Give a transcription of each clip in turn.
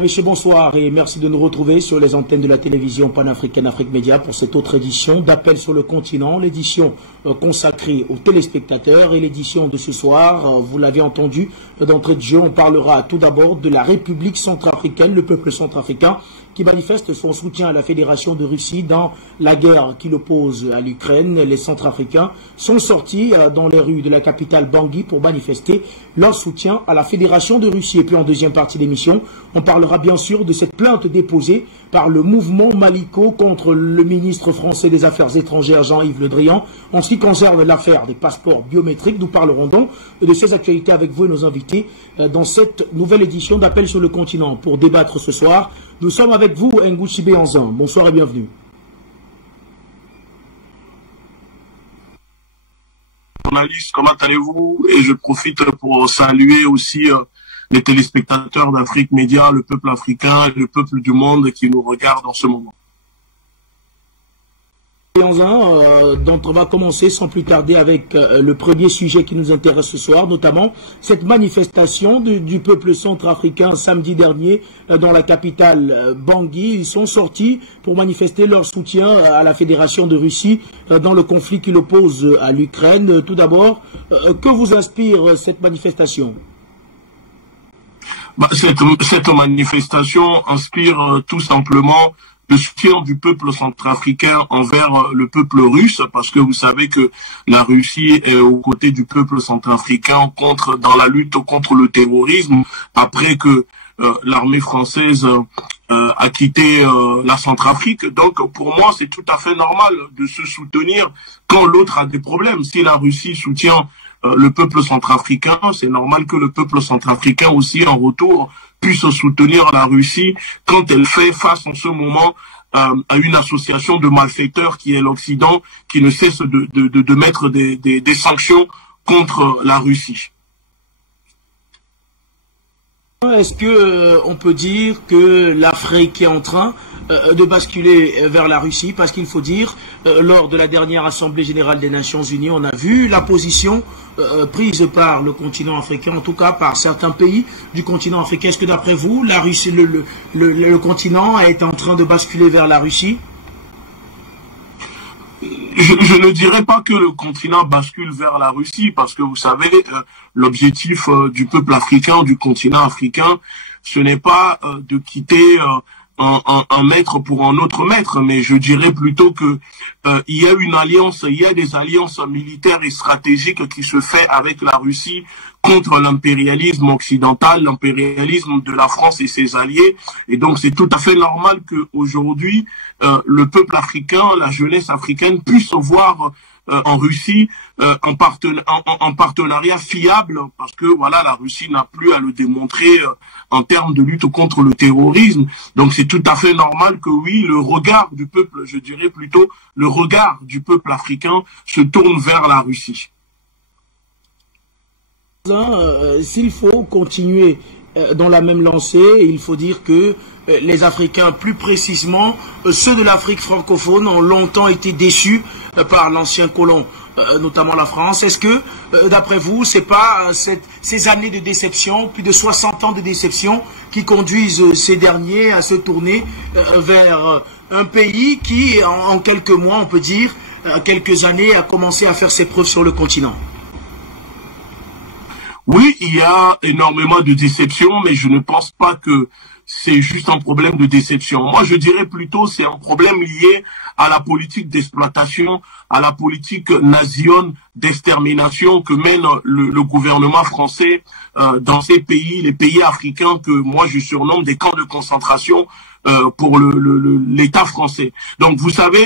Mesdames, Messieurs, bonsoir et merci de nous retrouver sur les antennes de la télévision panafricaine Afrique Média pour cette autre édition d'Appel sur le continent, l'édition consacrée aux téléspectateurs et l'édition de ce soir, vous l'avez entendu, d'entrée de jeu, on parlera tout d'abord de la République centrafricaine, le peuple centrafricain qui manifeste son soutien à la Fédération de Russie dans la guerre qui l'oppose à l'Ukraine. Les Centrafricains sont sortis dans les rues de la capitale Bangui pour manifester leur soutien à la Fédération de Russie. Et puis en deuxième partie d'émission, on parlera bien sûr de cette plainte déposée par le mouvement Maliko contre le ministre français des Affaires étrangères Jean-Yves Le Drian en ce qui concerne l'affaire des passeports biométriques. Nous parlerons donc de ces actualités avec vous et nos invités dans cette nouvelle édition d'Appel sur le continent. Pour débattre ce soir, nous sommes avec vous, Ngouchi Béanzan. Bonsoir et bienvenue. Journaliste, comment allez-vous? Et je profite pour saluer aussi les téléspectateurs d'Afrique Média, le peuple africain et le peuple du monde qui nous regardent en ce moment. Donc on va commencer sans plus tarder avec le premier sujet qui nous intéresse ce soir, notamment cette manifestation du peuple centrafricain samedi dernier dans la capitale Bangui. Ils sont sortis pour manifester leur soutien à la Fédération de Russie dans le conflit qui l'oppose à l'Ukraine. Tout d'abord, que vous inspire cette manifestation? Cette manifestation inspire tout simplement le soutien du peuple centrafricain envers le peuple russe, parce que vous savez que la Russie est aux côtés du peuple centrafricain dans la lutte contre le terrorisme, après que l'armée française a quitté la Centrafrique. Donc pour moi, c'est tout à fait normal de se soutenir quand l'autre a des problèmes. Si la Russie soutient le peuple centrafricain, c'est normal que le peuple centrafricain aussi en retour puisse soutenir la Russie quand elle fait face en ce moment à une association de malfaiteurs qui est l'Occident, qui ne cesse de mettre des sanctions contre la Russie. Est-ce que on peut dire que l'Afrique est en train de basculer vers la Russie? Parce qu'il faut dire, lors de la dernière Assemblée Générale des Nations Unies, on a vu la position prise par le continent africain, en tout cas par certains pays du continent africain. Est-ce que d'après vous, la Russie, le continent est en train de basculer vers la Russie? Je ne dirais pas que le continent bascule vers la Russie, parce que vous savez, l'objectif du peuple africain, du continent africain, ce n'est pas de quitter un maître pour un autre maître, mais je dirais plutôt que il y a une alliance, il y a des alliances militaires et stratégiques qui se fait avec la Russie contre l'impérialisme occidental, l'impérialisme de la France et ses alliés. Et donc c'est tout à fait normal qu'aujourd'hui le peuple africain, la jeunesse africaine puisse voir en Russie un partenariat fiable, parce que voilà, la Russie n'a plus à le démontrer en termes de lutte contre le terrorisme. Donc c'est tout à fait normal que oui, le regard du peuple, je dirais plutôt le regard du peuple africain se tourne vers la Russie. S'il faut continuer dans la même lancée, il faut dire que les Africains, plus précisément ceux de l'Afrique francophone, ont longtemps été déçus par l'ancien colon, notamment la France. Est-ce que, d'après vous, c'est pas ces années de déception, plus de 60 ans de déception, qui conduisent ces derniers à se tourner vers un pays qui, en quelques mois, on peut dire, quelques années, a commencé à faire ses preuves sur le continent? Oui, il y a énormément de déceptions, mais je ne pense pas que c'est juste un problème de déception. Moi, je dirais plutôt c'est un problème lié à la politique d'exploitation, à la politique nazione d'extermination que mène le gouvernement français dans ces pays, les pays africains que moi je surnomme des camps de concentration pour l'État français. Donc vous savez,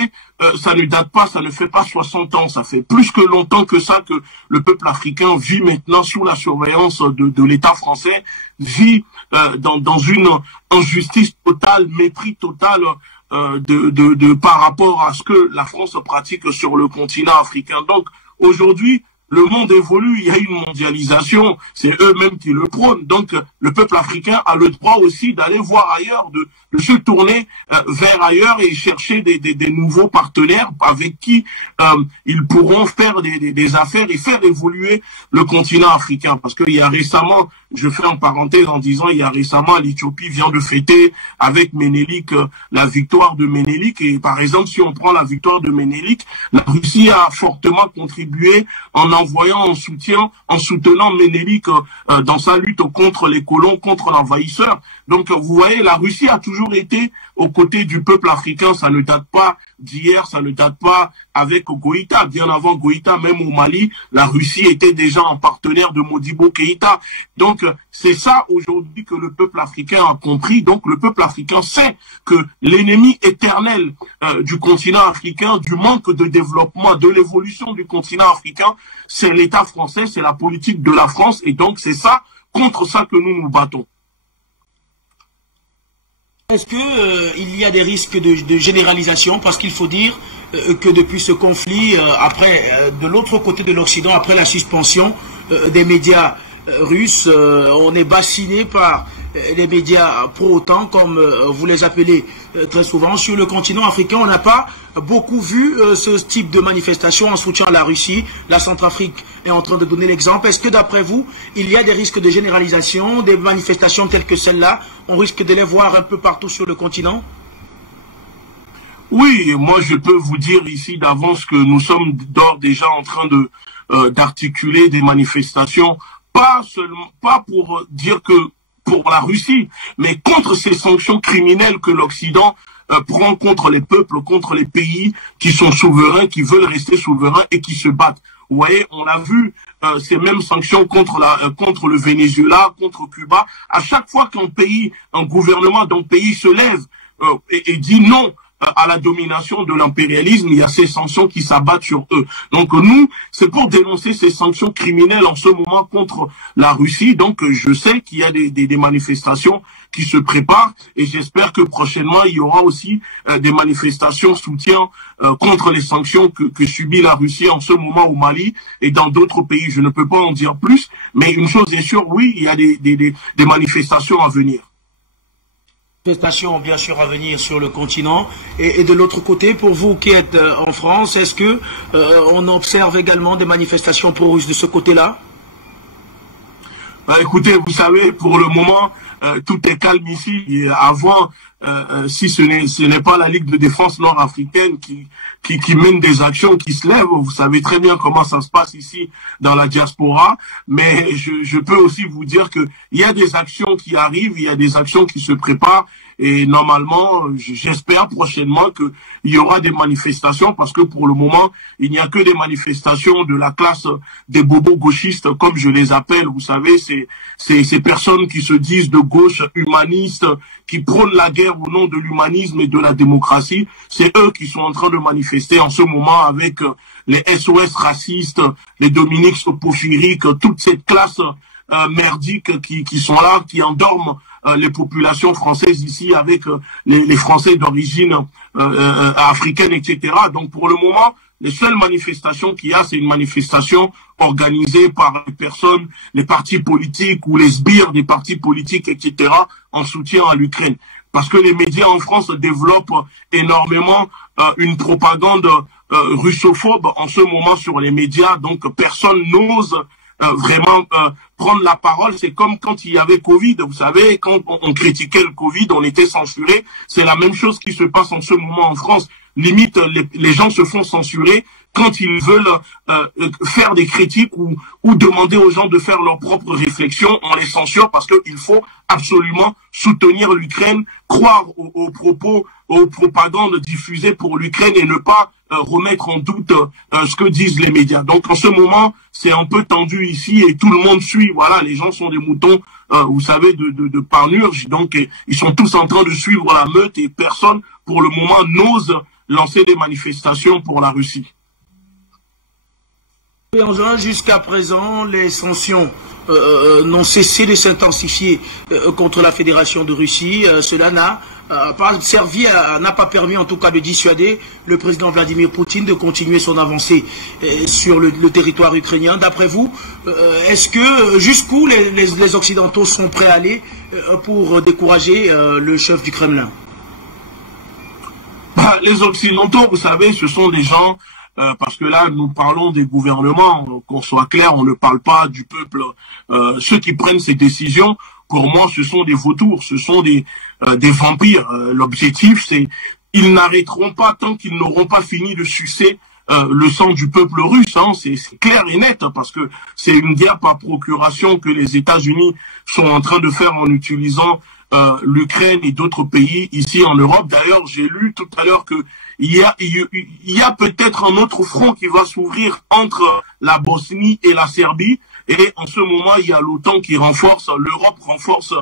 ça ne date pas, ça ne fait pas 60 ans, ça fait plus que longtemps que ça que le peuple africain vit maintenant sous la surveillance de l'État français, vit dans une injustice totale, mépris total par rapport à ce que la France pratique sur le continent africain. Donc aujourd'hui, Le monde évolue, il y a une mondialisation, c'est eux-mêmes qui le prônent. Donc, le peuple africain a le droit aussi d'aller voir ailleurs, de se tourner vers ailleurs et chercher des nouveaux partenaires avec qui ils pourront faire des affaires et faire évoluer le continent africain. Parce qu'il y a récemment, je fais en parenthèse en disant, il y a récemment, l'Éthiopie vient de fêter avec Ménélik la victoire de Ménélik. Et par exemple, si on prend la victoire de Ménélik, la Russie a fortement contribué en envoyant en soutenant Ménélik dans sa lutte contre les colons, contre l'envahisseur. Donc, vous voyez, la Russie a toujours été aux côtés du peuple africain. Ça ne date pas d'hier, ça ne date pas avec Goïta. Bien avant Goïta, même au Mali, la Russie était déjà un partenaire de Modibo Keïta. Donc, c'est ça aujourd'hui que le peuple africain a compris. Donc, le peuple africain sait que l'ennemi éternel du continent africain, du manque de développement, de l'évolution du continent africain, c'est l'État français, c'est la politique de la France. Et donc, c'est ça, contre ça que nous nous battons. Est-ce que il y a des risques de généralisation? Parce qu'il faut dire que depuis ce conflit, de l'autre côté de l'Occident, après la suspension des médias russes, on est bassiné par les médias pro-OTAN, comme vous les appelez très souvent. Sur le continent africain, on n'a pas beaucoup vu ce type de manifestation en soutien à la Russie. La Centrafrique est en train de donner l'exemple. Est-ce que d'après vous, il y a des risques de généralisation, des manifestations telles que celle-là? On risque de les voir un peu partout sur le continent? Oui, moi je peux vous dire ici d'avance que nous sommes d'ores déjà en train d'articuler des manifestations, pas pour dire que pour la Russie, mais contre ces sanctions criminelles que l'Occident prend contre les peuples, contre les pays qui sont souverains, qui veulent rester souverains et qui se battent. Vous voyez, on a vu ces mêmes sanctions contre le Venezuela, contre Cuba. À chaque fois un gouvernement d'un pays se lève et dit non à la domination de l'impérialisme, il y a ces sanctions qui s'abattent sur eux. Donc nous, c'est pour dénoncer ces sanctions criminelles en ce moment contre la Russie. Donc je sais qu'il y a des manifestations qui se préparent et j'espère que prochainement il y aura aussi des manifestations soutien contre les sanctions que subit la Russie en ce moment au Mali et dans d'autres pays. Je ne peux pas en dire plus, mais une chose est sûre, oui, il y a des manifestations à venir. Manifestations bien sûr à venir sur le continent et de l'autre côté, pour vous qui êtes en France, est-ce que on observe également des manifestations pro-russes de ce côté-là? Bah, écoutez, vous savez, pour le moment, tout est calme ici. Et avant, si ce n'est pas la Ligue de défense nord-africaine qui mène des actions, qui se lève, vous savez très bien comment ça se passe ici dans la diaspora. Mais je peux aussi vous dire que il y a des actions qui arrivent, il y a des actions qui se préparent. Et normalement, j'espère prochainement qu'il y aura des manifestations parce que pour le moment, il n'y a que des manifestations de la classe des bobos gauchistes, comme je les appelle. Vous savez, ces personnes qui se disent de gauche humanistes, qui prônent la guerre au nom de l'humanisme et de la démocratie. C'est eux qui sont en train de manifester en ce moment avec les SOS racistes, les Dominique Porphyrique, toute cette classe merdique qui sont là, qui endorment les populations françaises ici avec les Français d'origine africaine, etc. Donc pour le moment, les seules manifestations qu'il y a, c'est une manifestation organisée par les personnes, les partis politiques ou les sbires des partis politiques, etc. en soutien à l'Ukraine. Parce que les médias en France développent énormément une propagande russophobe en ce moment sur les médias, donc personne n'ose vraiment prendre la parole. C'est comme quand il y avait Covid, vous savez, quand on critiquait le Covid, on était censuré. C'est la même chose qui se passe en ce moment en France. Limite, les gens se font censurer quand ils veulent faire des critiques ou demander aux gens de faire leurs propres réflexions. On les censure parce qu'il faut absolument soutenir l'Ukraine, croire aux propos, aux propagandes diffusées pour l'Ukraine et ne pas remettre en doute ce que disent les médias. Donc en ce moment, c'est un peu tendu ici et tout le monde suit. Voilà, les gens sont des moutons, vous savez, de panurge. Donc ils sont tous en train de suivre la meute et personne, pour le moment, n'ose lancer des manifestations pour la Russie. Jusqu'à présent, les sanctions n'ont cessé de s'intensifier contre la Fédération de Russie. Cela n'a n'a pas permis en tout cas de dissuader le président Vladimir Poutine de continuer son avancée sur le territoire ukrainien. D'après vous, est-ce que jusqu'où les Occidentaux sont prêts à aller pour décourager le chef du Kremlin? Les Occidentaux, vous savez, ce sont des gens, parce que là, nous parlons des gouvernements, qu'on soit clair, on ne parle pas du peuple. Ceux qui prennent ces décisions, pour moi, ce sont des vautours, ce sont des vampires. L'objectif, c'est ils n'arrêteront pas tant qu'ils n'auront pas fini de sucer le sang du peuple russe. Hein. C'est clair et net, parce que c'est une guerre par procuration que les États-Unis sont en train de faire en utilisant l'Ukraine et d'autres pays ici en Europe. D'ailleurs, j'ai lu tout à l'heure que il y a peut-être un autre front qui va s'ouvrir entre la Bosnie et la Serbie. Et en ce moment, il y a l'OTAN qui renforce, l'Europe renforce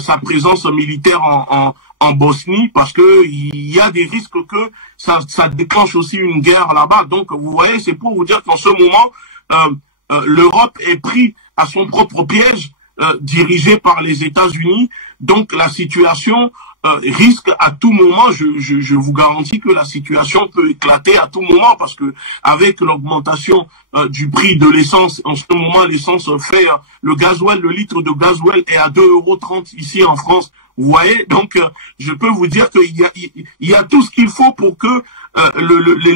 sa présence militaire en Bosnie, parce que il y a des risques que ça déclenche aussi une guerre là-bas. Donc, vous voyez, c'est pour vous dire qu'en ce moment, l'Europe est prise à son propre piège, dirigé par les États-Unis. Donc, la situation risque à tout moment, je vous garantis que la situation peut éclater à tout moment, parce que avec l'augmentation du prix de l'essence, en ce moment l'essence fait le gasoil, le litre de gasoil est à 2,30 € ici en France. Vous voyez, donc je peux vous dire qu'il y a tout ce qu'il faut pour que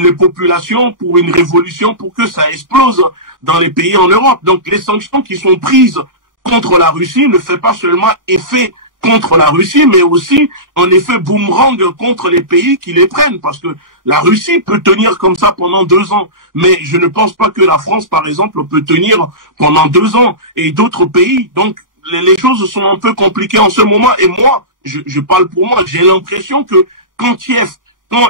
les populations, pour une révolution, pour que ça explose dans les pays en Europe. Donc les sanctions qui sont prises contre la Russie ne fait pas seulement effet contre la Russie, mais aussi en effet boomerang contre les pays qui les prennent, parce que la Russie peut tenir comme ça pendant 2 ans, mais je ne pense pas que la France, par exemple, peut tenir pendant 2 ans, et d'autres pays. Donc les choses sont un peu compliquées en ce moment, et moi, je parle pour moi, j'ai l'impression que quand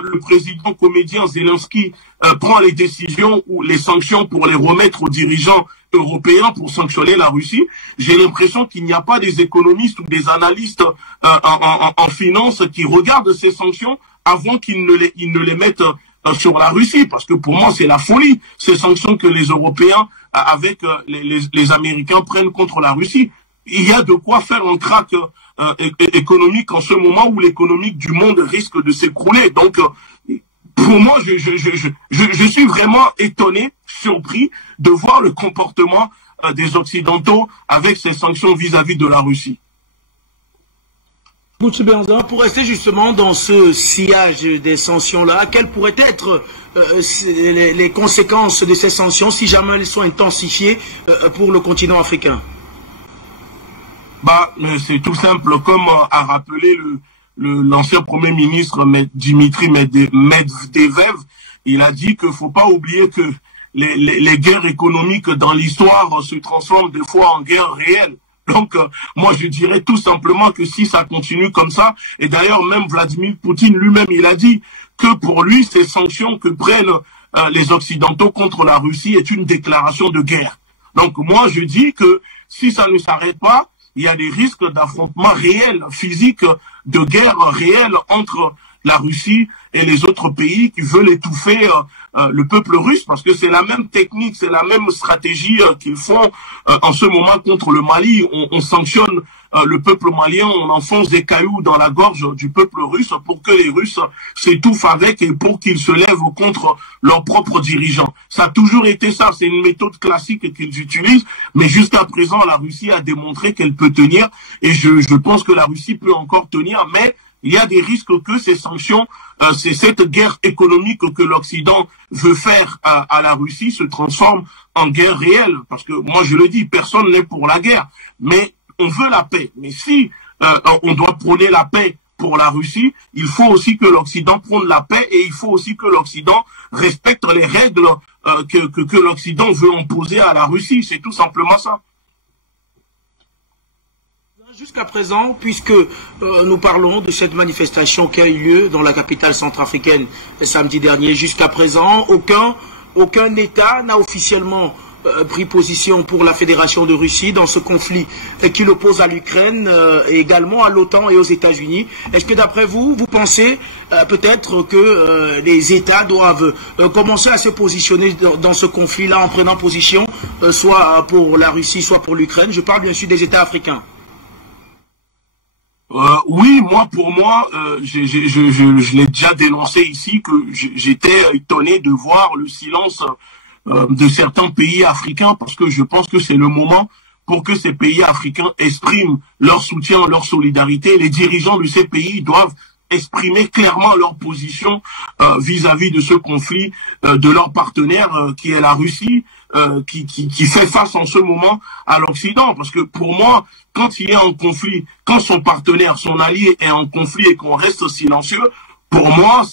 le président comédien Zelensky prend les décisions ou les sanctions pour les remettre aux dirigeants européens pour sanctionner la Russie, j'ai l'impression qu'il n'y a pas des économistes ou des analystes en finance qui regardent ces sanctions avant qu'ils ne les mettent sur la Russie, parce que pour moi c'est la folie, ces sanctions que les Européens avec les Américains prennent contre la Russie. Il y a de quoi faire un crack économique en ce moment où l'économie du monde risque de s'écrouler. Donc, pour moi, je suis vraiment étonné, surpris de voir le comportement des Occidentaux avec ces sanctions vis-à-vis de la Russie. Pour rester justement dans ce sillage des sanctions-là, quelles pourraient être les conséquences de ces sanctions si jamais elles sont intensifiées pour le continent africain? C'est tout simple, comme a rappelé l'ancien Premier ministre Dimitri Medvedev. Il a dit qu'il ne faut pas oublier que les guerres économiques dans l'histoire se transforment des fois en guerres réelles. Donc, moi, je dirais tout simplement que si ça continue comme ça, et d'ailleurs, même Vladimir Poutine lui-même, il a dit que pour lui, ces sanctions que prennent les Occidentaux contre la Russie est une déclaration de guerre. Donc, moi, je dis que si ça ne s'arrête pas, il y a des risques d'affrontements réels, physiques, de guerre réelle entre la Russie et les autres pays qui veulent étouffer le peuple russe, parce que c'est la même technique, c'est la même stratégie qu'ils font en ce moment contre le Mali. On sanctionne le peuple malien, on enfonce des cailloux dans la gorge du peuple russe pour que les Russes s'étouffent avec et pour qu'ils se lèvent contre leurs propres dirigeants. Ça a toujours été ça, c'est une méthode classique qu'ils utilisent, mais jusqu'à présent, la Russie a démontré qu'elle peut tenir, et je pense que la Russie peut encore tenir, mais il y a des risques que ces sanctions, c'est cette guerre économique que l'Occident veut faire à la Russie se transforme en guerre réelle, parce que moi je le dis, personne n'est pour la guerre, mais on veut la paix. Mais si on doit prôner la paix pour la Russie, il faut aussi que l'Occident prône la paix, et il faut aussi que l'Occident respecte les règles que l'Occident veut imposer à la Russie. C'est tout simplement ça. Jusqu'à présent, puisque nous parlons de cette manifestation qui a eu lieu dans la capitale centrafricaine samedi dernier, jusqu'à présent, aucun État n'a officiellement pris position pour la Fédération de Russie dans ce conflit qui l'oppose à l'Ukraine et également à l'OTAN et aux États-Unis. Est-ce que d'après vous, vous pensez peut-être que les États doivent commencer à se positionner dans ce conflit-là en prenant position soit pour la Russie, soit pour l'Ukraine? Je parle bien sûr des États africains. Oui, pour moi, je l'ai déjà dénoncé ici que j'étais étonné de voir le silence de certains pays africains, parce que je pense que c'est le moment pour que ces pays africains expriment leur soutien, leur solidarité. Les dirigeants de ces pays doivent exprimer clairement leur position vis-à-vis de ce conflit de leur partenaire qui est la Russie, qui fait face en ce moment à l'Occident. Parce que pour moi, quand il y a un conflit, quand son partenaire, son allié est en conflit et qu'on reste silencieux, pour moi,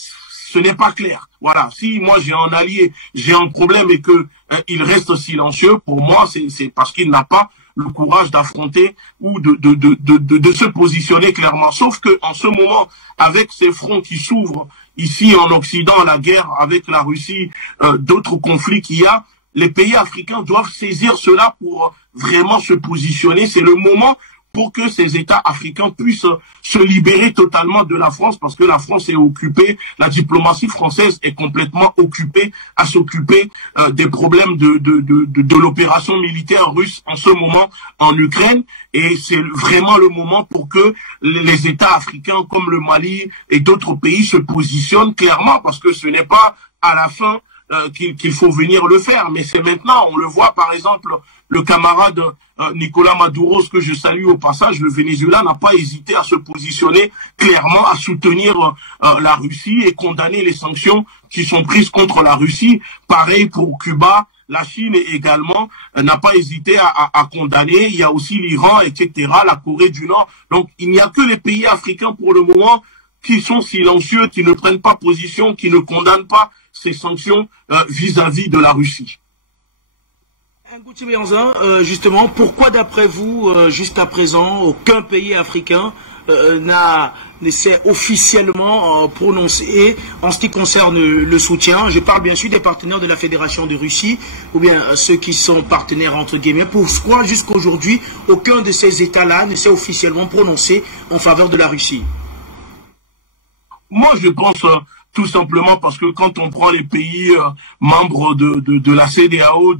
ce n'est pas clair. Voilà, si moi j'ai un allié, j'ai un problème et que il reste silencieux, pour moi, c'est parce qu'il n'a pas le courage d'affronter ou de se positionner clairement. Sauf que en ce moment, avec ces fronts qui s'ouvrent ici en Occident, la guerre avec la Russie, d'autres conflits qu'il y a, les pays africains doivent saisir cela pour vraiment se positionner. C'est le moment pour que ces États africains puissent se libérer totalement de la France, parce que la France est occupée, la diplomatie française est complètement occupée à s'occuper des problèmes de l'opération militaire russe en ce moment en Ukraine, et c'est vraiment le moment pour que les États africains comme le Mali et d'autres pays se positionnent clairement, parce que ce n'est pas à la fin qu'il faut venir le faire, mais c'est maintenant. On le voit par exemple, le camarade Nicolas Maduro, que je salue au passage, le Venezuela n'a pas hésité à se positionner clairement, à soutenir la Russie et condamner les sanctions qui sont prises contre la Russie. Pareil pour Cuba, la Chine également n'a pas hésité à condamner. Il y a aussi l'Iran, etc., la Corée du Nord. Donc il n'y a que les pays africains pour le moment qui sont silencieux, qui ne prennent pas position, qui ne condamnent pas ces sanctions vis-à-vis de la Russie. Ngouti Béhanzin, justement, pourquoi d'après vous, jusqu'à présent, aucun pays africain ne s'est officiellement prononcé en ce qui concerne le soutien? Je parle bien sûr des partenaires de la Fédération de Russie, ou bien ceux qui sont partenaires entre guillemets. Pourquoi jusqu'à aujourd'hui, aucun de ces États-là ne s'est officiellement prononcé en faveur de la Russie? Moi, je pense tout simplement parce que quand on prend les pays membres de la CEDEAO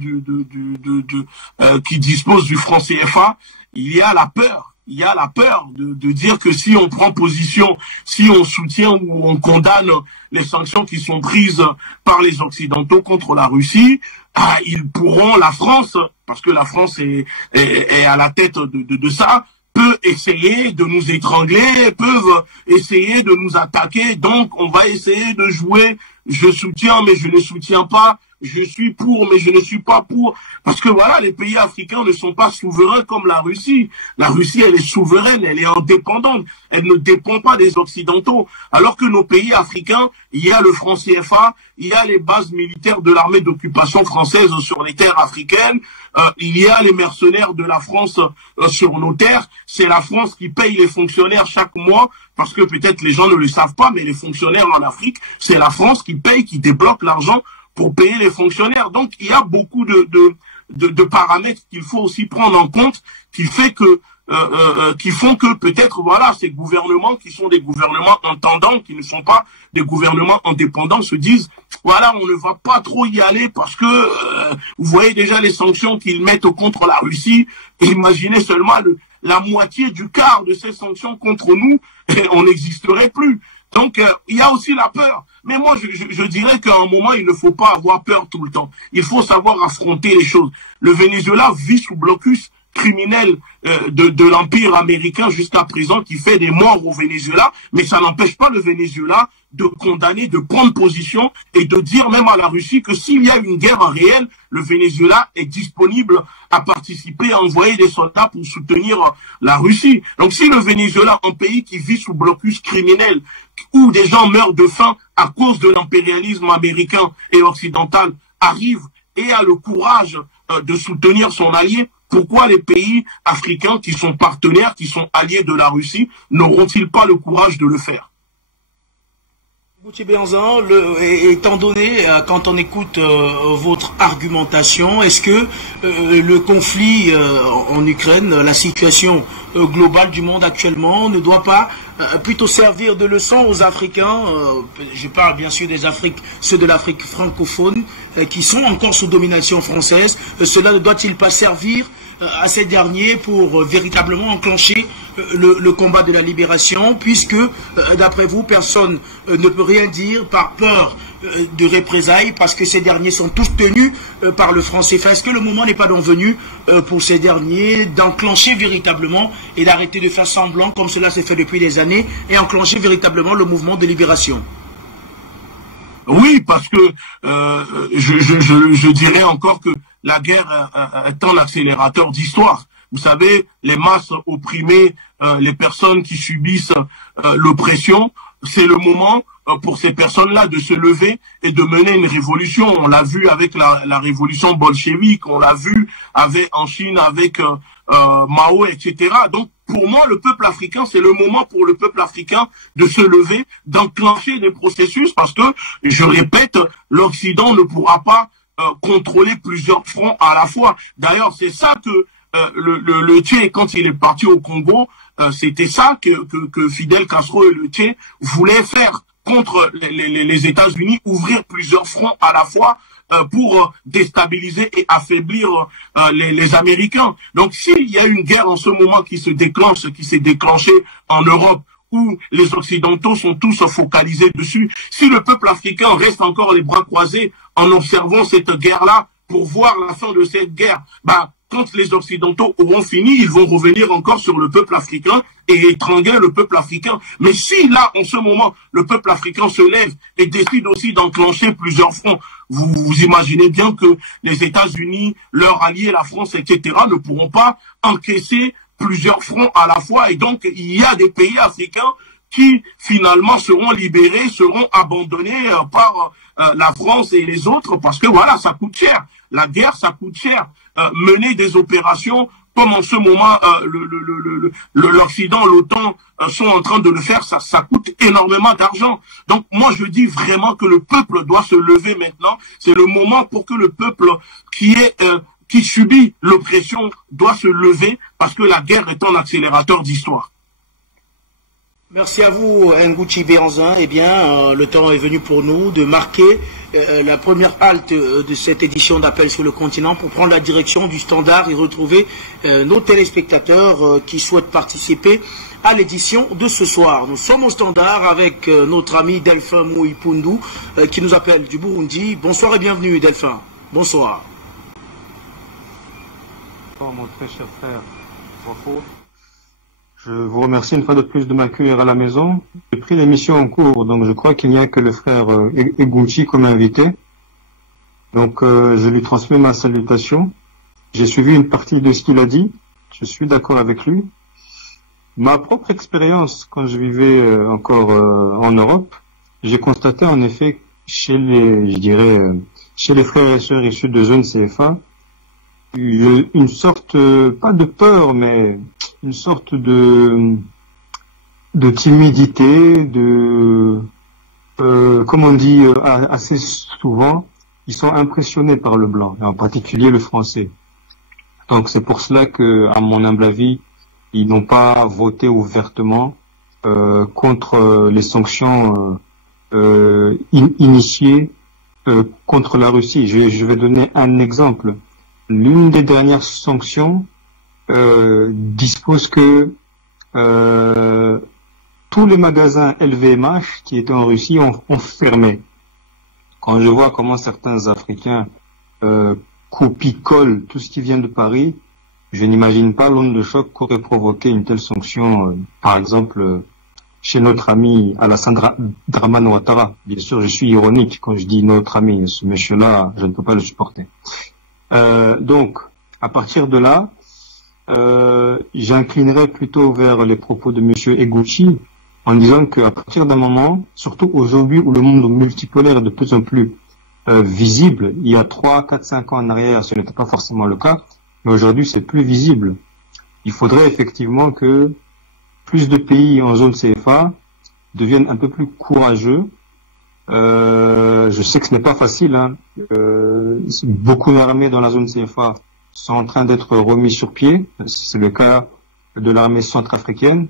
qui disposent du franc CFA, il y a la peur. Il y a la peur de dire que si on prend position, si on soutient ou on condamne les sanctions qui sont prises par les Occidentaux contre la Russie, ils pourront, la France, parce que la France est à la tête de ça, peut essayer de nous étrangler, peuvent essayer de nous attaquer. Donc, on va essayer de jouer, je soutiens, mais je ne soutiens pas, je suis pour, mais je ne suis pas pour. Parce que voilà, les pays africains ne sont pas souverains comme la Russie. La Russie, elle est souveraine, elle est indépendante, elle ne dépend pas des Occidentaux. Alors que nos pays africains, il y a le franc CFA, il y a les bases militaires de l'armée d'occupation française sur les terres africaines, il y a les mercenaires de la France sur nos terres. C'est la France qui paye les fonctionnaires chaque mois, parce que peut-être les gens ne le savent pas, mais les fonctionnaires en Afrique, c'est la France qui paye, qui débloque l'argent pour payer les fonctionnaires. Donc il y a beaucoup de paramètres qu'il faut aussi prendre en compte, qui font que peut-être voilà, ces gouvernements qui sont des gouvernements entendants, qui ne sont pas des gouvernements indépendants, se disent voilà, on ne va pas trop y aller parce que vous voyez déjà les sanctions qu'ils mettent contre la Russie. Et imaginez seulement la moitié du quart de ces sanctions contre nous, on n'existerait plus. Donc, il y a aussi la peur. Mais moi, je dirais qu'à un moment, il ne faut pas avoir peur tout le temps. Il faut savoir affronter les choses. Le Venezuela vit sous blocus criminel de l'Empire américain jusqu'à présent, qui fait des morts au Venezuela, mais ça n'empêche pas le Venezuela de condamner, de prendre position et de dire même à la Russie que s'il y a une guerre réelle, le Venezuela est disponible à participer, à envoyer des soldats pour soutenir la Russie. Donc si le Venezuela, un pays qui vit sous blocus criminel, où des gens meurent de faim à cause de l'impérialisme américain et occidental, arrive et a le courage de soutenir son allié, pourquoi les pays africains qui sont partenaires, qui sont alliés de la Russie, n'auront-ils pas le courage de le faire? Ngouti Béhanzin, étant donné, quand on écoute votre argumentation, est-ce que le conflit en Ukraine, la situation globale du monde actuellement, ne doit pas plutôt servir de leçon aux Africains, je parle bien sûr des Afriques, ceux de l'Afrique francophone, qui sont encore sous domination française, cela ne doit-il pas servir à ces derniers pour véritablement enclencher le combat de la libération, puisque, d'après vous, personne ne peut rien dire par peur de représailles, parce que ces derniers sont tous tenus par le franc CFA. Est-ce que le moment n'est pas donc venu pour ces derniers d'enclencher véritablement et d'arrêter de faire semblant, comme cela s'est fait depuis des années, et enclencher véritablement le mouvement de libération? Oui, parce que je dirais encore que la guerre est un accélérateur d'histoire. Vous savez, les masses opprimées, les personnes qui subissent l'oppression, c'est le moment pour ces personnes-là de se lever et de mener une révolution. On l'a vu avec la révolution bolchevique, on l'a vu en Chine avec Mao, etc. Donc, pour moi, le peuple africain, c'est le moment pour le peuple africain de se lever, d'enclencher des processus, parce que, je répète, l'Occident ne pourra pas contrôler plusieurs fronts à la fois. D'ailleurs, c'est ça que le Tché, quand il est parti au Congo, c'était ça que Fidel Castro et le Tché voulaient faire contre les États-Unis, ouvrir plusieurs fronts à la fois pour déstabiliser et affaiblir les Américains. Donc s'il y a une guerre en ce moment qui s'est déclenchée en Europe, où les Occidentaux sont tous focalisés dessus, si le peuple africain reste encore les bras croisés en observant cette guerre-là pour voir la fin de cette guerre, quand les Occidentaux auront fini, ils vont revenir encore sur le peuple africain et étrangler le peuple africain. Mais si là, en ce moment, le peuple africain se lève et décide aussi d'enclencher plusieurs fronts, vous imaginez bien que les États-Unis, leurs alliés, la France, etc., ne pourront pas encaisser plusieurs fronts à la fois. Et donc, il y a des pays africains qui, finalement, seront libérés, seront abandonnés par la France et les autres, parce que voilà, ça coûte cher. La guerre, ça coûte cher. Mener des opérations comme en ce moment l'Occident, l'OTAN sont en train de le faire, ça coûte énormément d'argent. Donc moi je dis vraiment que le peuple doit se lever maintenant. C'est le moment pour que le peuple qui subit l'oppression doit se lever, parce que la guerre est un accélérateur d'histoire. Merci à vous, Ngouchi Béanzin. Eh bien, le temps est venu pour nous de marquer la première halte de cette édition d'Appel sur le continent pour prendre la direction du Standard et retrouver nos téléspectateurs qui souhaitent participer à l'édition de ce soir. Nous sommes au Standard avec notre ami Delphin Mouipundu qui nous appelle du Burundi. Bonsoir et bienvenue, Delphin. Bonsoir. Bonsoir, mon très cher frère. Bonjour. Je vous remercie une fois de plus de m'accueillir à la maison. J'ai pris l'émission en cours, donc je crois qu'il n'y a que le frère Ngouchi comme invité. Donc je lui transmets ma salutation. J'ai suivi une partie de ce qu'il a dit. Je suis d'accord avec lui. Ma propre expérience, quand je vivais encore en Europe, j'ai constaté en effet chez les frères et sœurs issus de zones CFA, une sorte, pas de peur, mais une sorte de timidité, comme on dit assez souvent, ils sont impressionnés par le blanc, et en particulier le français. Donc c'est pour cela que, à mon humble avis, ils n'ont pas voté ouvertement contre les sanctions initiées contre la Russie. Je vais donner un exemple. L'une des dernières sanctions dispose que tous les magasins LVMH qui étaient en Russie ont fermé. Quand je vois comment certains Africains copient-collent tout ce qui vient de Paris, je n'imagine pas l'onde de choc qu'aurait provoqué une telle sanction, par exemple, chez notre ami Alassane Dramane Ouattara. Bien sûr, je suis ironique quand je dis notre ami, ce monsieur-là, je ne peux pas le supporter. Donc, à partir de là, j'inclinerai plutôt vers les propos de monsieur Ngouchi en disant qu'à partir d'un moment, surtout aujourd'hui où le monde multipolaire est de plus en plus visible, il y a 3, 4, 5 ans en arrière, ce n'était pas forcément le cas, mais aujourd'hui c'est plus visible. Il faudrait effectivement que plus de pays en zone CFA deviennent un peu plus courageux. Je sais que ce n'est pas facile, hein. Beaucoup d'armées dans la zone CFA sont en train d'être remis sur pied. C'est le cas de l'armée centrafricaine.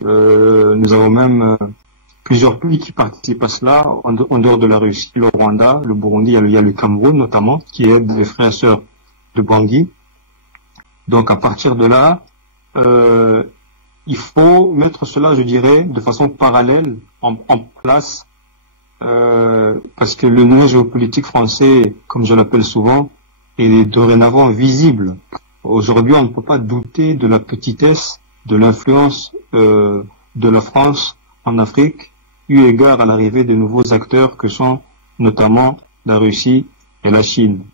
Nous avons même plusieurs pays qui participent à cela, en dehors de la Russie, le Rwanda, le Burundi, il y a le Cameroun notamment, qui aide les frères et sœurs de Bangui. Donc à partir de là, il faut mettre cela, je dirais, de façon parallèle en place, parce que le nœud géopolitique français, comme je l'appelle souvent, est dorénavant visible. Aujourd'hui, on ne peut pas douter de la petitesse, de l'influence de la France en Afrique, eu égard à l'arrivée de nouveaux acteurs que sont notamment la Russie et la Chine.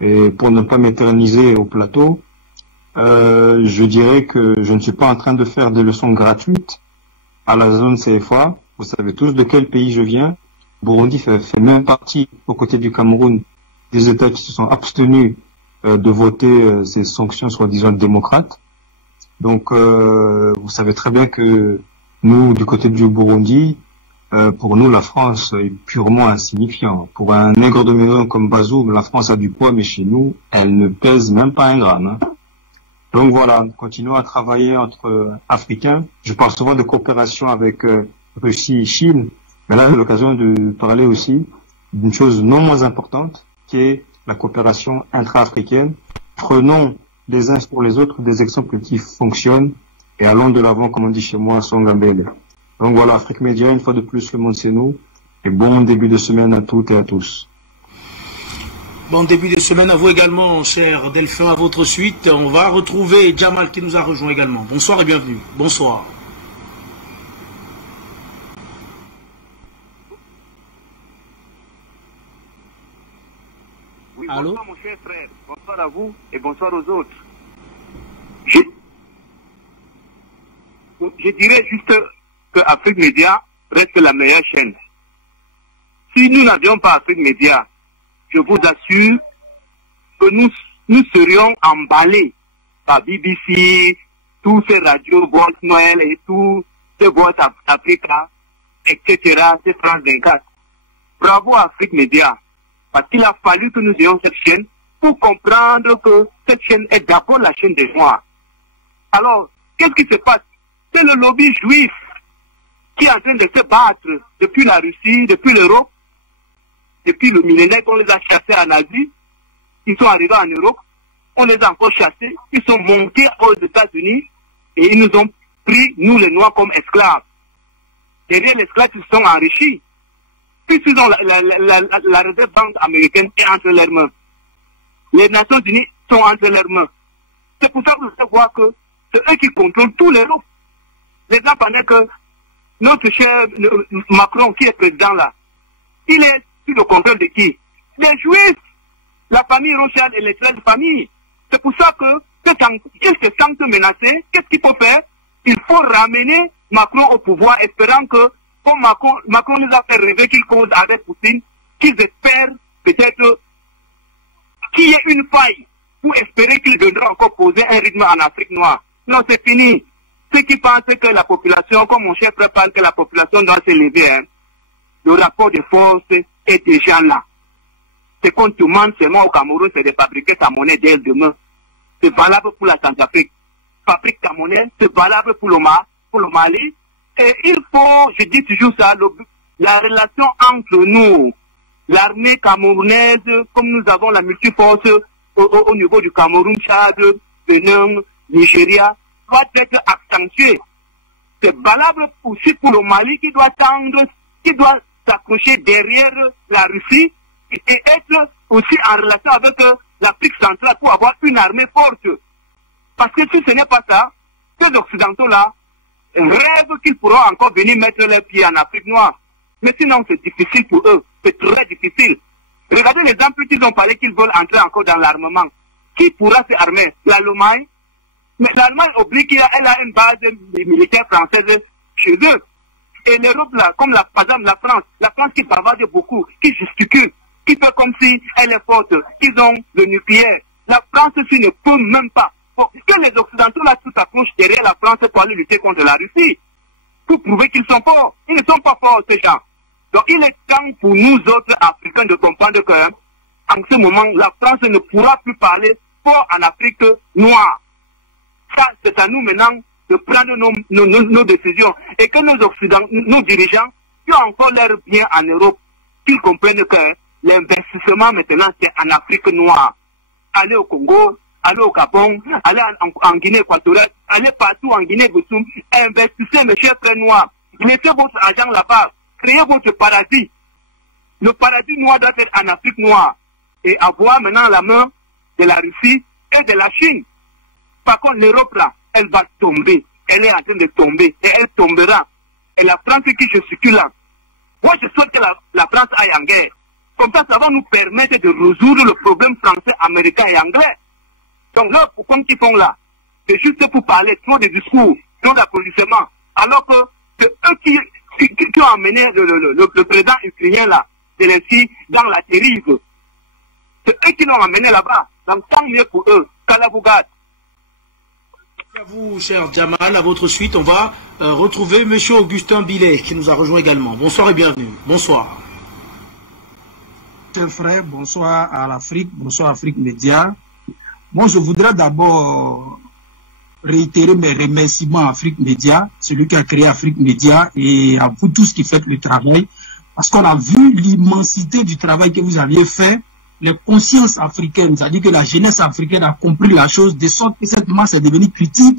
Et pour ne pas m'éterniser au plateau, je dirais que je ne suis pas en train de faire des leçons gratuites à la zone CFA. Vous savez tous de quel pays je viens. Burundi fait même partie, aux côtés du Cameroun, des États qui se sont abstenus de voter ces sanctions soi-disant démocrates. Donc, vous savez très bien que nous, du côté du Burundi, pour nous, la France est purement insignifiant. Pour un nègre de maison comme Bazoum, la France a du poids, mais chez nous, elle ne pèse même pas un gramme. Hein. Donc voilà, continuons à travailler entre Africains. Je parle souvent de coopération avec Russie et Chine, mais là, j'ai l'occasion de parler aussi d'une chose non moins importante, qui est la coopération intra-africaine. Prenons les uns pour les autres des exemples qui fonctionnent et allons de l'avant, comme on dit chez moi, Songambele. Donc voilà, Afrique Média, une fois de plus, le monde c'est nous. Et bon début de semaine à toutes et à tous. Bon début de semaine à vous également, cher Delphin, à votre suite. On va retrouver Jamal qui nous a rejoint également. Bonsoir et bienvenue. Bonsoir. Oui, allô? Bonsoir mon cher frère, bonsoir à vous et bonsoir aux autres. Je dirais juste que Afrique Média reste la meilleure chaîne. Si nous n'avions pas Afrique Média, je vous assure que nous serions emballés par BBC, tous ces radios, Voix Noël et tous ces Voix Africa, etc., ces France 24. Bravo Afrique Média, parce qu'il a fallu que nous ayons cette chaîne pour comprendre que cette chaîne est d'abord la chaîne des Noirs. Alors, qu'est-ce qui se passe? C'est le lobby juif qui est en train de se battre depuis la Russie, depuis l'Europe, depuis le millénaire qu'on les a chassés en Asie. Ils sont arrivés en Europe, on les a encore chassés, ils sont montés aux États-Unis et ils nous ont pris, nous les Noirs, comme esclaves. Derrière l'esclave, ils se sont enrichis. Puisqu'ils ont la réserve banque américaine est entre leurs mains. Les Nations Unies sont entre leurs mains. C'est pour ça que vous allez voir que c'est eux qui contrôlent tout l'Europe. L'exemple en est que notre cher Macron, qui est président là, il est sous le contrôle de qui? Des Juifs, la famille Rothschild et les 13 familles. C'est pour ça que qu'ils se sentent menacés, qu'est-ce qu'il faut faire? Il faut ramener Macron au pouvoir, espérant que, comme Macron nous a fait rêver qu'il cause avec Poutine, qu'ils espèrent peut-être qu'il y ait une faille pour espérer qu'il viendra encore poser un rythme en Afrique noire. Non, c'est fini. Ceux qui pensent que la population, comme mon chef parle, que la population doit s'élever, hein, le rapport de force est déjà là. Ce qu'on demande seulement au Cameroun, c'est de fabriquer sa monnaie dès demain. C'est valable pour la Centrafrique. Fabrique ta monnaie, c'est valable pour le Mali. Et il faut, je dis toujours ça, la relation entre nous, l'armée camerounaise, comme nous avons la multiforce au niveau du Cameroun, Tchad, Bénin, Nigeria, doit être accentuée. C'est valable aussi pour le Mali qui doit tendre, qui doit s'accrocher derrière la Russie et être aussi en relation avec l'Afrique centrale pour avoir une armée forte. Parce que si ce n'est pas ça, ces Occidentaux-là rêvent qu'ils pourront encore venir mettre leurs pieds en Afrique noire. Mais sinon, c'est difficile pour eux. C'est très difficile. Regardez l'exemple qu'ils ont parlé qu'ils veulent entrer encore dans l'armement. Qui pourra se armer? L'Allemagne. Mais l'Allemagne oublie qu'elle a une base militaire française chez eux. Et l'Europe, là, comme par exemple la France qui bavarde beaucoup, qui gesticule, qui fait comme si elle est forte, qu'ils ont le nucléaire. La France aussi ne peut même pas. Que les Occidentaux là tout accrochent derrière la France pour aller lutter contre la Russie, pour prouver qu'ils sont forts. Ils ne sont pas forts, ces gens. Donc il est temps pour nous autres Africains de comprendre que en ce moment, la France ne pourra plus parler fort en Afrique noire. Ça, c'est à nous maintenant de prendre nos décisions. Et que nos dirigeants, qui ont encore l'air bien en Europe, qu'ils comprennent que l'investissement maintenant, c'est en Afrique noire. Aller au Congo, allez au Gabon, allez en Guinée équatoriale, allez partout en Guinée-Bissau, investissez mes chers frères noirs, mettez votre argent là-bas, créez votre paradis. Le paradis noir doit être en Afrique noire et avoir maintenant la main de la Russie et de la Chine. Par contre, l'Europe là, elle va tomber, elle est en train de tomber et elle tombera. Et la France qui je suis là, moi je souhaite que la France aille en guerre. Comme ça va nous permettre de résoudre le problème français, américain et anglais. Donc là, comme ils font là, c'est juste pour parler, trop de discours, trop d'applaudissements. Alors que c'est eux qui ont amené le président ukrainien là, Zelensky, dans la dérive. C'est eux qui l'ont amené là-bas. Donc tant mieux pour eux. Qu'Allah vous garde. À vous, cher Jamal, à votre suite, on va retrouver M. Augustin Billet, qui nous a rejoint également. Bonsoir et bienvenue. Bonsoir. Chers frères, bonsoir à l'Afrique, bonsoir Afrique Média. Moi, je voudrais d'abord réitérer mes remerciements à Afrique Média, celui qui a créé Afrique Média, et à vous tous qui faites le travail, parce qu'on a vu l'immensité du travail que vous aviez fait. Les consciences africaines, c'est-à-dire que la jeunesse africaine a compris la chose, de sorte que cette masse est devenue critique,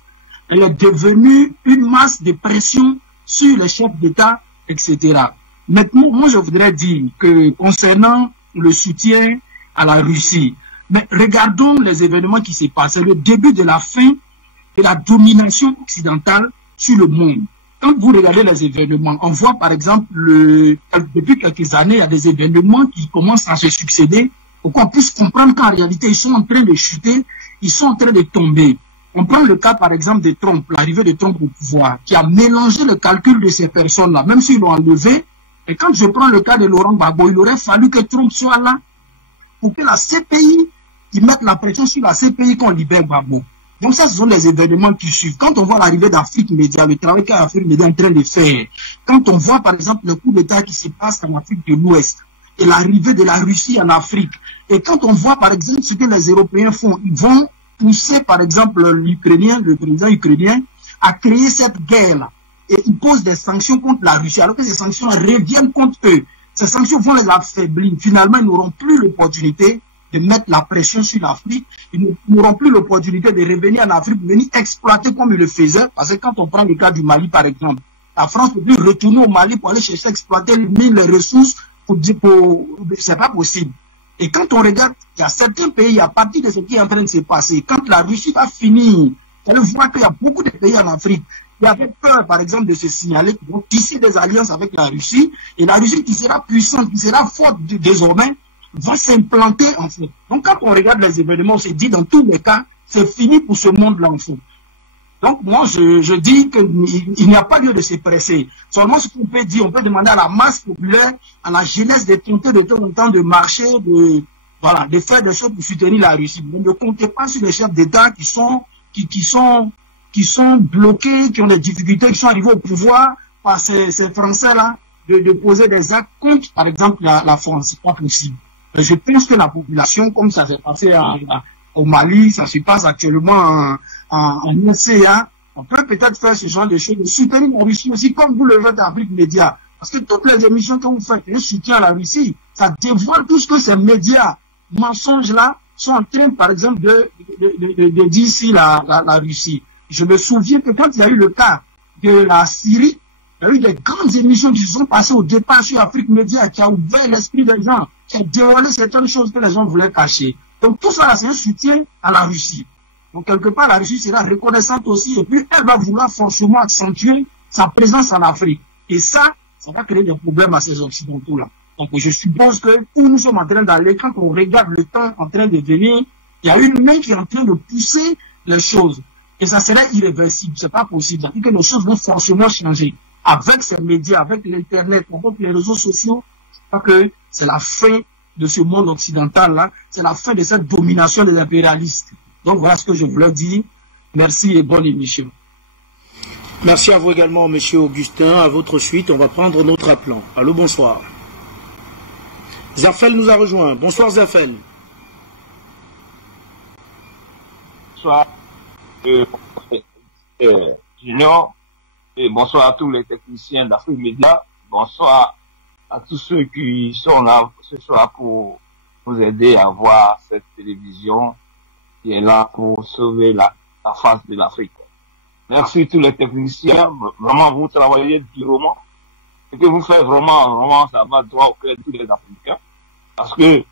elle est devenue une masse de pression sur les chefs d'État, etc. Maintenant, moi je voudrais dire que concernant le soutien à la Russie, mais regardons les événements qui se passent, c'est le début de la fin de la domination occidentale sur le monde. Quand vous regardez les événements, on voit par exemple, depuis quelques années, il y a des événements qui commencent à se succéder, pour qu'on puisse comprendre qu'en réalité, ils sont en train de chuter, ils sont en train de tomber. On prend le cas, par exemple, de Trump, l'arrivée de Trump au pouvoir, qui a mélangé le calcul de ces personnes-là, même s'ils l'ont enlevé. Et quand je prends le cas de Laurent Gbagbo, il aurait fallu que Trump soit là pour que la CPI, qui mette la pression sur la CPI qu'on libère Gbagbo. Donc ça, ce sont les événements qui suivent. Quand on voit l'arrivée d'Afrique Média, le travail qu'Afrique Média est en train de faire, quand on voit, par exemple, le coup d'État qui se passe en Afrique de l'Ouest, et l'arrivée de la Russie en Afrique. Et quand on voit, par exemple, ce que les Européens font, ils vont pousser, par exemple, le président ukrainien, à créer cette guerre-là. Et ils posent des sanctions contre la Russie, alors que ces sanctions reviennent contre eux. Ces sanctions vont les affaiblir. Finalement, ils n'auront plus l'opportunité de mettre la pression sur l'Afrique. Ils n'auront plus l'opportunité de revenir en Afrique, de venir exploiter comme ils le faisaient. Parce que quand on prend le cas du Mali, par exemple, la France ne peut plus retourner au Mali pour aller chercher à exploiter les ressources. C'est pas possible. Et quand on regarde, il y a certains pays, à partir de ce qui est en train de se passer, quand la Russie va finir, on voit qu'il y a beaucoup de pays en Afrique qui avaient peur, par exemple, de se signaler, qui vont tisser des alliances avec la Russie, et la Russie qui sera puissante, qui sera forte désormais, va s'implanter en fait. Donc quand on regarde les événements, on se dit dans tous les cas, c'est fini pour ce monde-là en fait. Donc moi, je dis qu'il n'y a pas lieu de se presser. Seulement ce qu'on peut dire, on peut demander à la masse populaire, à la jeunesse de tenter de temps en temps de marcher, de faire des choses pour soutenir la Russie. Mais ne comptez pas sur les chefs d'État qui sont bloqués, qui ont des difficultés, qui sont arrivés au pouvoir par ces Français-là, de poser des actes contre, par exemple, la France. C'est pas possible. Mais je pense que la population, comme ça s'est passé au Mali, ça se passe actuellement en RCA, on peut peut-être faire ce genre de choses, de soutenir la Russie aussi, comme vous le faites en Afrique Média. Parce que toutes les émissions que vous faites, le soutien à la Russie, ça dévoile tout ce que ces médias mensonges-là sont en train, par exemple, de dire si la Russie. Je me souviens que quand il y a eu le cas de la Syrie, il y a eu des grandes émissions qui se sont passées au départ sur Afrique Média, qui a ouvert l'esprit des gens, qui a dévoilé certaines choses que les gens voulaient cacher. Donc tout ça, c'est un soutien à la Russie. Donc quelque part, la Russie sera reconnaissante aussi, et puis elle va vouloir forcément accentuer sa présence en Afrique. Et ça va créer des problèmes à ces Occidentaux-là. Donc je suppose que où nous sommes en train d'aller, quand on regarde le temps en train de venir, il y a une main qui est en train de pousser les choses. Et ça serait irréversible, c'est pas possible. C'est-à-dire que les choses vont forcément changer. Avec ces médias, avec l'Internet, avec les réseaux sociaux, parce que c'est la fin de ce monde occidental-là, c'est la fin de cette domination des impérialistes. Donc voilà ce que je voulais dire. Merci et bonne émission. Merci à vous également, monsieur Augustin. À votre suite, on va prendre notre appelant. Allô, bonsoir. Zafel nous a rejoint. Bonsoir, Zafel. Bonsoir, Junior. Et bonsoir à tous les techniciens d'Afrique Média. Bonsoir à tous ceux qui sont là ce soir pour nous aider à voir cette télévision qui est là pour sauver la face de l'Afrique. Merci tous les techniciens. Vraiment, vous travaillez durement. Et que vous faites vraiment, ça va droit au cœur de tous les Africains. Parce que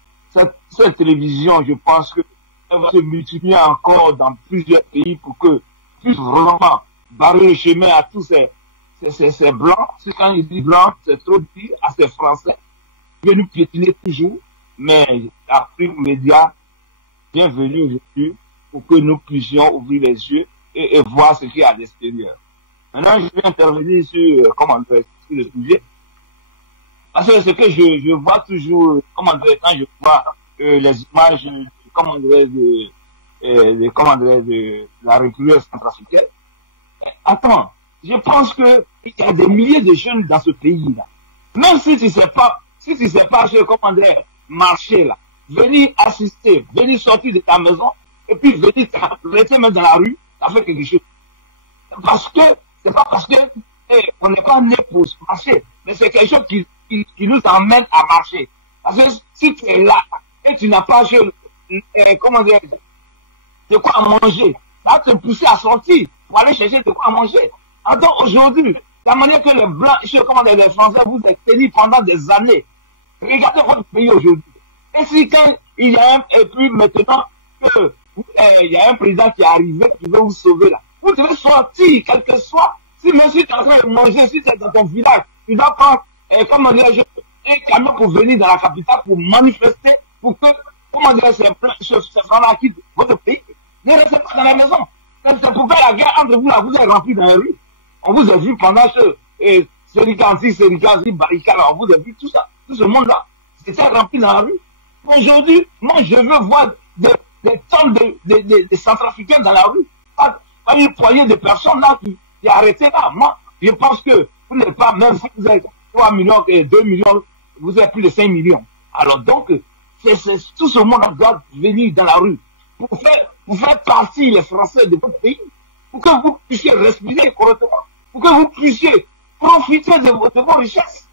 cette télévision, je pense qu'elle va se multiplier encore dans plusieurs pays pour que puisse vraiment barrer le chemin à tous ces blancs. C'est quand ils disent blancs, c'est trop dit à ces Français. Ils viennent nous piétiner toujours. Mais Afrique Média, bienvenue aujourd'hui pour que nous puissions ouvrir les yeux et voir ce qu'il y a à l'extérieur. Maintenant, je vais intervenir sur le sujet. Parce que ce que je vois toujours, quand je vois les images, de la République centrafricaine. Attends, je pense que il y a des milliers de jeunes dans ce pays-là. Même si tu sais pas, marcher là, venir assister, venir sortir de ta maison, et puis venir rester même dans la rue, ça fait quelque chose. C'est pas parce que on n'est pas né pour marcher, mais c'est quelque chose qui nous emmène à marcher. Parce que si tu es là et tu n'as pas de quoi manger, ça va te pousser à sortir pour aller chercher de quoi manger. Alors aujourd'hui, la manière que les Blancs, les Français vous êtes tenus pendant des années, regardez votre pays aujourd'hui. Et si quand il y a et puis maintenant que il y a un président qui est arrivé, qui veut vous sauver là, vous devez sortir, quel que soit. Si même si tu es en train de manger, si tu es dans ton village, tu dois prendre, un camion pour venir dans la capitale pour manifester, pour que, ces gens-là quittent votre pays. Ne restez pas dans la maison. C'est pourquoi la guerre entre vous là, vous êtes rempli dans les rues. On vous a vu pendant ce barricade, on vous a vu tout ça, tout ce monde-là. C'était rempli dans la rue. Aujourd'hui, moi, je veux voir des tonnes de Centrafricains dans la rue. Pas une poignée de personnes là qui arrêtées là. Moi, je pense que vous n'êtes pas, même si vous êtes 3 millions et 2 millions, vous êtes plus de 5 millions. Alors donc, tout ce monde doit venir dans la rue pour faire partir les Français de votre pays, pour que vous puissiez respirer correctement, pour que vous puissiez profiter de vos richesses.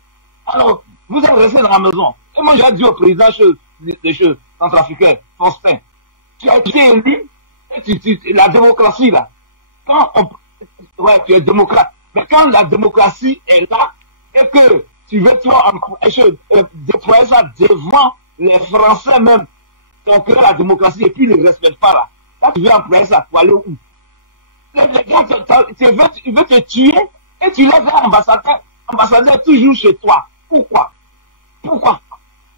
Alors, vous êtes restés dans la maison. Et moi, j'ai dit au président des choses centrafricains, Faustin, tu as été élu, et la démocratie, là, tu es démocrate, mais quand la démocratie est là, et que tu veux, toi, déployer ça devant les Français même, donc la démocratie, et puis ils ne respectent pas là. Là, tu veux employer ça pour aller où? Les gars, ils veulent te tuer, et tu laisses l'ambassadeur toujours chez toi. Pourquoi?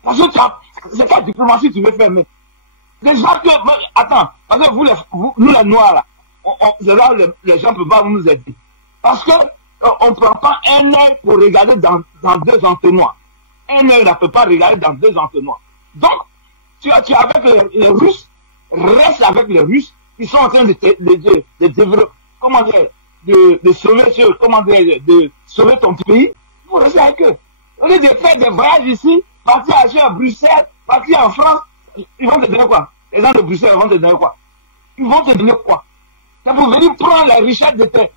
Parce que c'est quelle diplomatie tu veux faire, mais les gens attends, parce que nous les Noirs là, les gens ne peuvent pas nous aider. Parce que on ne prend pas un œil pour regarder dans 2 entonnoirs. Un œil ne peut pas regarder dans 2 entonnoirs. Donc, tu es avec les Russes, reste avec les Russes, qui sont en train de développer, de sauver ton pays, pour rester avec eux. Au lieu de faire des voyages ici, partir à Bruxelles, partir en France, ils vont te donner quoi? Les gens de Bruxelles vont te donner quoi? Ils vont te donner quoi? C'est pour venir prendre la richesse de tes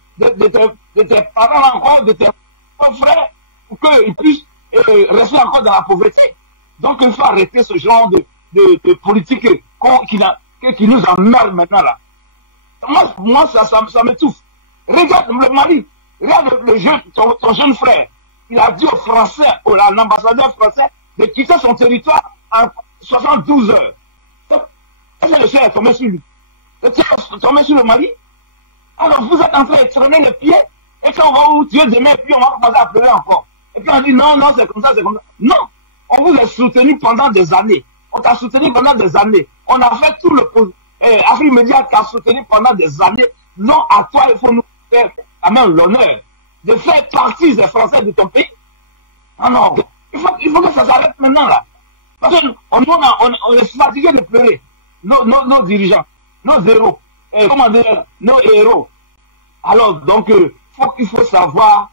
parents encore, de tes frères, pour qu'ils puissent rester encore dans la pauvreté. Donc il faut arrêter ce genre de politique qui nous emmerde maintenant là. Moi ça m'étouffe. Regarde le Mali, regarde ton jeune frère. Il a dit aux Français, à l'ambassadeur français, de quitter son territoire en 72 heures. Est-ce que le ciel est tombé sur lui? Le ciel est tombé sur le Mali? Alors vous êtes en train de traîner les pieds, et quand on va vous tuer demain, puis on va commencer à pleurer encore. Et puis on dit non, c'est comme ça, c'est comme ça. Non! On vous a soutenu pendant des années. On t'a soutenu pendant des années. On a fait tout le Afrique Média t'a soutenu pendant des années. Non, à toi, il faut nous faire quand même l'honneur de faire partie des Français de ton pays. Alors, il faut que ça s'arrête maintenant là. Parce qu'on est fatigué de pleurer. Nos dirigeants, nos héros, nos héros. Alors, donc, il faut savoir,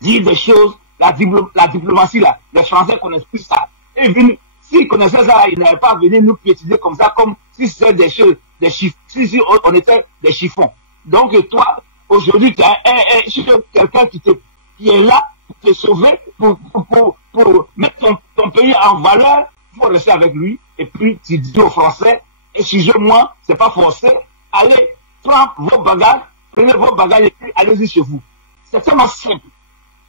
dire des choses, la diplomatie là. Les Français connaissent plus ça. Et s'ils connaissaient ça, ils n'avaient pas venu nous piétiner comme ça, comme si c'était des choses, des chiffres, si on était des chiffons. Donc, toi, aujourd'hui, tu as quelqu'un qui est là pour te sauver, pour mettre ton pays en valeur. Il faut rester avec lui, et puis tu dis aux Français, excusez-moi, c'est pas forcé, allez, prenez vos bagages et puis allez-y chez vous. C'est tellement simple.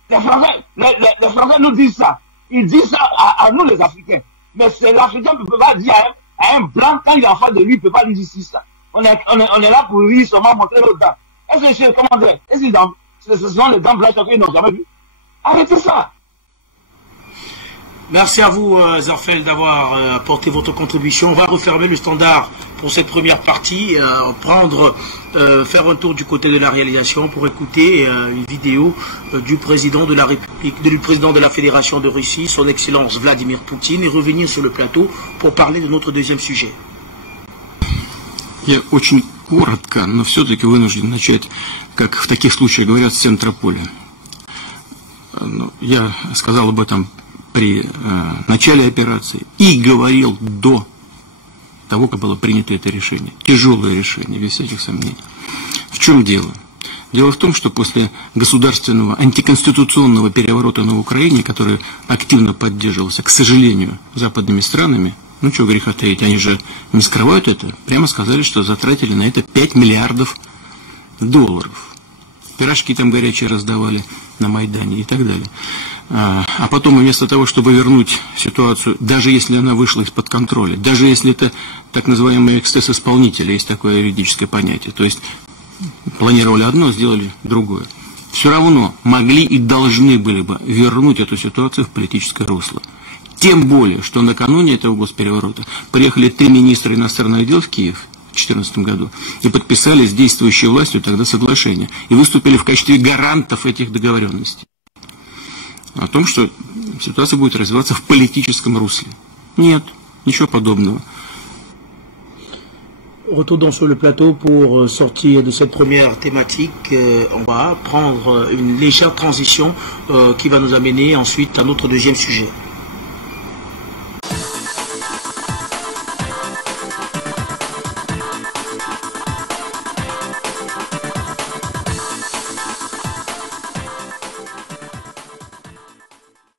Les Français nous disent ça. Ils disent ça à nous les Africains. Mais c'est l'Africain qui ne peut pas dire à un blanc, quand il est en face de lui, il ne peut pas lui dire ça. On est là pour lui seulement montrer nos dents. Est-ce que c'est, comment dire, ce sont les dents blanches qu'ils n'ont jamais vu? Arrêtez ça. Merci à vous, Zarfel, d'avoir apporté votre contribution. On va refermer le standard pour cette première partie, faire un tour du côté de la réalisation pour écouter une vidéo du président de la République, du président de la Fédération de Russie, son Excellence Vladimir Poutine, et revenir sur le plateau pour parler de notre deuxième sujet. Я очень коротко, но все-таки вынужден начать, как в таких случаях говорят, с центра-поля. Я сказал об этом при начале операции и говорил до того, как было принято это решение. Тяжелое решение, без всяких сомнений. В чем дело? Дело в том, что после государственного антиконституционного переворота на Украине, который активно поддерживался, к сожалению, западными странами, ну что греха таить, они же не скрывают это, прямо сказали, что затратили на это $5 миллиардов. Пирожки там горячие раздавали на Майдане и так далее. А потом вместо того, чтобы вернуть ситуацию, даже если она вышла из-под контроля, даже если это так называемый эксцесс исполнителя, есть такое юридическое понятие, то есть планировали одно, сделали другое, все равно могли и должны были бы вернуть эту ситуацию в политическое русло. Тем более, что накануне этого госпереворота приехали 3 министра иностранных дел в Киев в 2014 году и подписали с действующей властью тогда соглашение и выступили в качестве гарантов этих договоренностей о том, что ситуация будет развиваться в политическом русле. Нет, ничего подобного. Retournons sur le plateau pour sortir de cette première thématique. On va prendre une légère transition qui va nous amener ensuite à notre deuxième sujet.